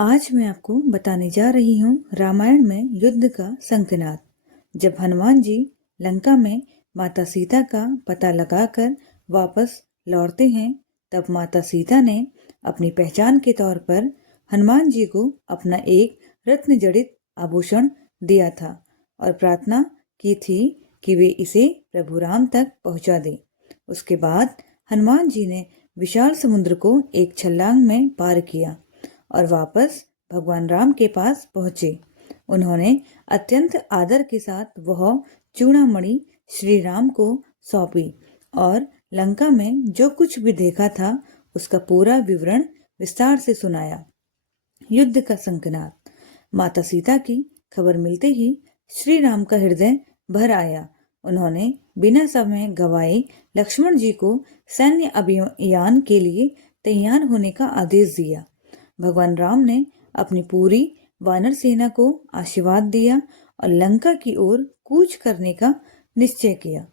आज मैं आपको बताने जा रही हूँ रामायण में युद्ध का शंखनाद। जब हनुमान जी लंका में माता सीता का पता लगाकर वापस लौटते हैं, तब माता सीता ने अपनी पहचान के तौर पर हनुमान जी को अपना एक रत्न जड़ित आभूषण दिया था और प्रार्थना की थी कि वे इसे प्रभु राम तक पहुंचा दें। उसके बाद हनुमान जी ने विशाल समुद्र को एक छलांग में पार किया और वापस भगवान राम के पास पहुंचे। उन्होंने अत्यंत आदर के साथ वह चूड़ामणि श्री राम को सौंपी और लंका में जो कुछ भी देखा था उसका पूरा विवरण विस्तार से सुनाया। युद्ध का शंखनाद। माता सीता की खबर मिलते ही श्री राम का हृदय भर आया। उन्होंने बिना समय गवाए लक्ष्मण जी को सैन्य अभियान के लिए तैयार होने का आदेश दिया। भगवान राम ने अपनी पूरी वानर सेना को आशीर्वाद दिया और लंका की ओर कूच करने का निश्चय किया।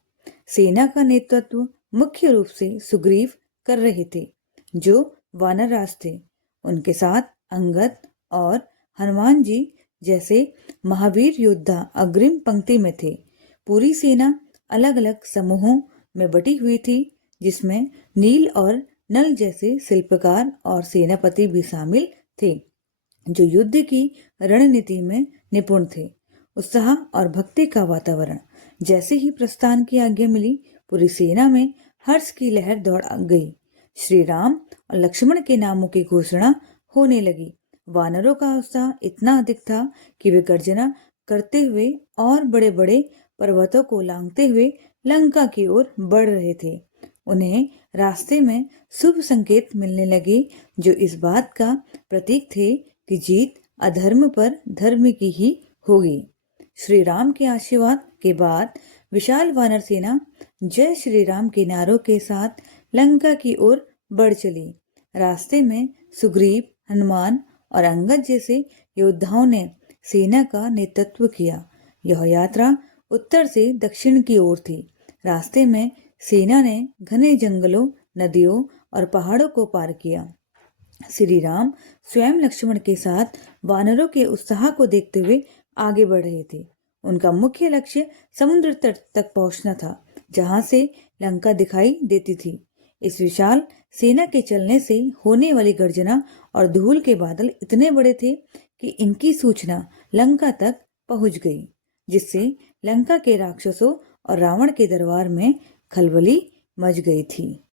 सेना का नेतृत्व मुख्य रूप से सुग्रीव कर रहे थे, जो वानर राज थे। उनके साथ अंगद और हनुमान जी जैसे महावीर योद्धा अग्रिम पंक्ति में थे। पूरी सेना अलग अलग समूहों में बटी हुई थी, जिसमें नील और नल जैसे शिल्पकार और सेनापति भी शामिल थे, जो युद्ध की रणनीति में निपुण थे। उत्साह और भक्ति का वातावरण। जैसे ही प्रस्थान की आज्ञा मिली, पूरी सेना में हर्ष की लहर दौड़ गई। श्री राम और लक्ष्मण के नामों की घोषणा होने लगी। वानरों का उत्साह इतना अधिक था कि वे गर्जना करते हुए और बड़े बड़े पर्वतों को लांघते हुए लंका की ओर बढ़ रहे थे। उन्हें रास्ते में शुभ संकेत मिलने लगे, जो इस बात का प्रतीक थे कि जीत अधर्म पर धर्म की ही होगी। श्री राम के आशीर्वाद के बाद विशाल वानर सेना जय श्री राम के नारों के साथ लंका की ओर बढ़ चली। रास्ते में सुग्रीव, हनुमान और अंगद जैसे योद्धाओं ने सेना का नेतृत्व किया। यह यात्रा उत्तर से दक्षिण की ओर थी। रास्ते में सेना ने घने जंगलों, नदियों और पहाड़ों को पार किया। श्री राम स्वयं लक्ष्मण के साथ वानरों के उत्साह को देखते हुए आगे बढ़ रहे थे। उनका मुख्य लक्ष्य समुद्र तट तक पहुंचना था, जहां से लंका दिखाई देती थी। इस विशाल सेना के चलने से होने वाली गर्जना और धूल के बादल इतने बड़े थे कि इनकी सूचना लंका तक पहुंच गई, जिससे लंका के राक्षसों और रावण के दरबार में खलबली मच गई थी।